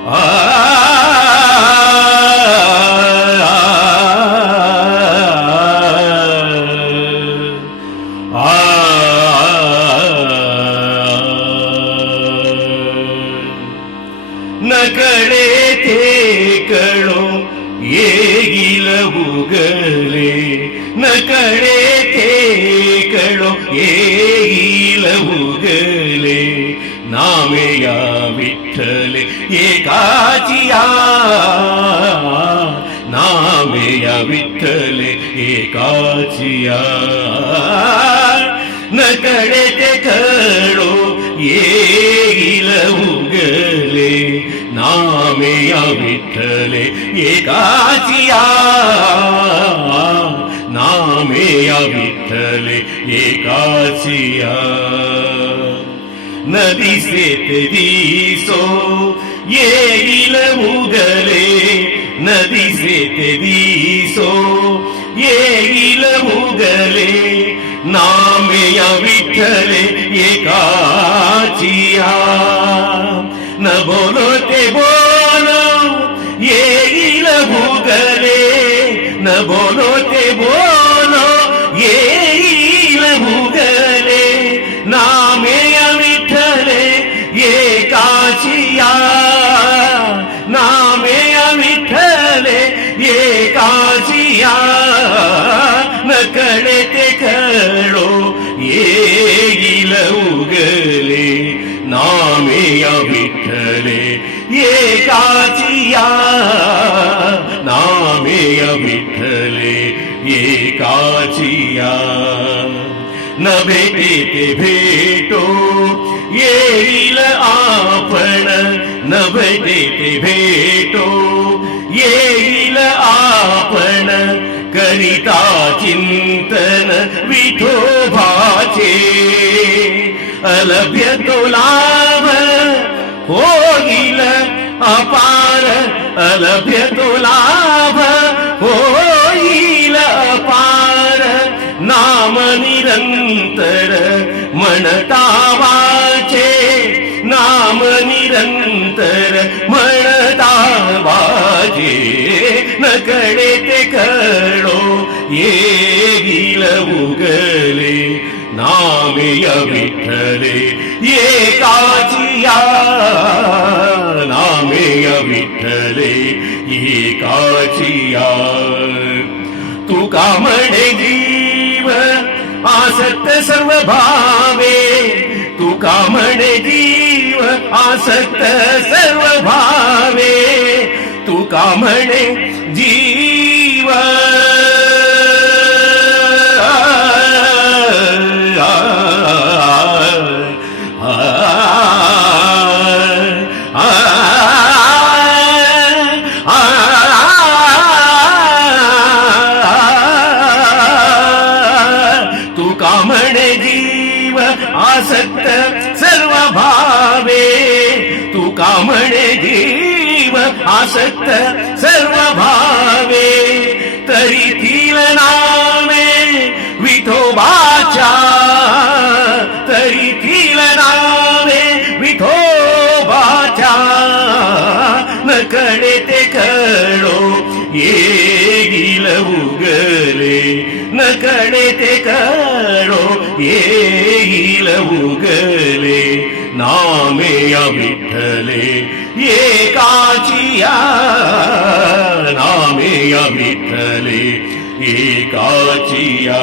आ नकडे ते कळो येईल उगले, नकडे ते कळो येईल उगले, नामे या विठ्ठले एकाचिया, नामे या विठ्ठले एकाचिया. नकडे ते कळो येईल उगले, नामे या विठ्ठले एकाचिया, नामे या विठ्ठले एकाचिया. न दिसे ते दिसो येईल उगले, न दिसे ते दिसो येईल उगले, नामे या विठ्ठले एकाचिया. न बोलो ते बोलो येईल उगले, न बोलो ते बोलो येईल उगले, नामे या विठ्ठले एकाचिया, नामे या विठ्ठले एकाचिया. नकडे ते कळो येईल उगले, नामे या विठ्ठले एकाचिया, नामे या विठ्ठले एकाचिया. न भेटे ते भेटो येईल आपण, न भेटे ते भेटो येईल आपण, करिता चिंतन विठोबाचे, अलभ्य तो लाभ होईल अपार, अलभ्य तो लाभ होईल अपार, नाम निरंतर म्हणता वाचे, नाम निरंतर म्हणता वाचे. नकडे ते कळो येईल उगले, नामे या विठ्ठले एकाचिया, नामे या विठ्ठले एकाचिया. तुका म्हणे जीव आसक्त सर्व भावे, तुका म्हणे जीव आसक्त सर्व भावे, तुका म्हणे जीव तुका म्हणे जीव आसक्त सर्व भावे, तुका म्हणे जीव आसक्त सर्व भावे, तरी तील नामे विठोबाच्या, तरी तील नामे विठोबाच्या. नकडे ते कळो येईल उगले, नकडे ते कळो येईल उगले, नामे या विठ्ठले एकाचिया, नामे या विठ्ठले एकाचिया.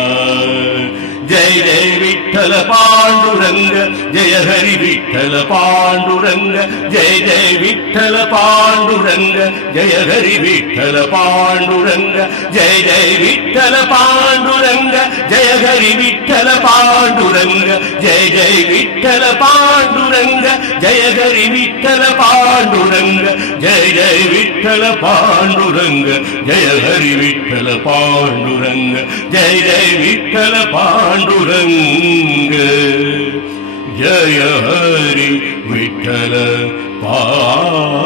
जय जय विठ्ठल पांडुरंग, जय हरी विठ्ठल पांडुरंग, जय जय विठ्ठल पांडुरंग, जय हरी विठ्ठल पांडुरंग, जय जय विठ्ठल पांडुरंग, जय हरी विठ्ठल पांडुरंग, जय जय विठ्ठल पांडुरंग, जय हरी विठ्ठल पांडुरंग, जय जय विठ्ठल पांडुरंग, जय हरी विठ्ठल पांडुरंग, जय जय विठ्ठल पांडुरंग, जय हरी विठ्ठल पांडुरंग.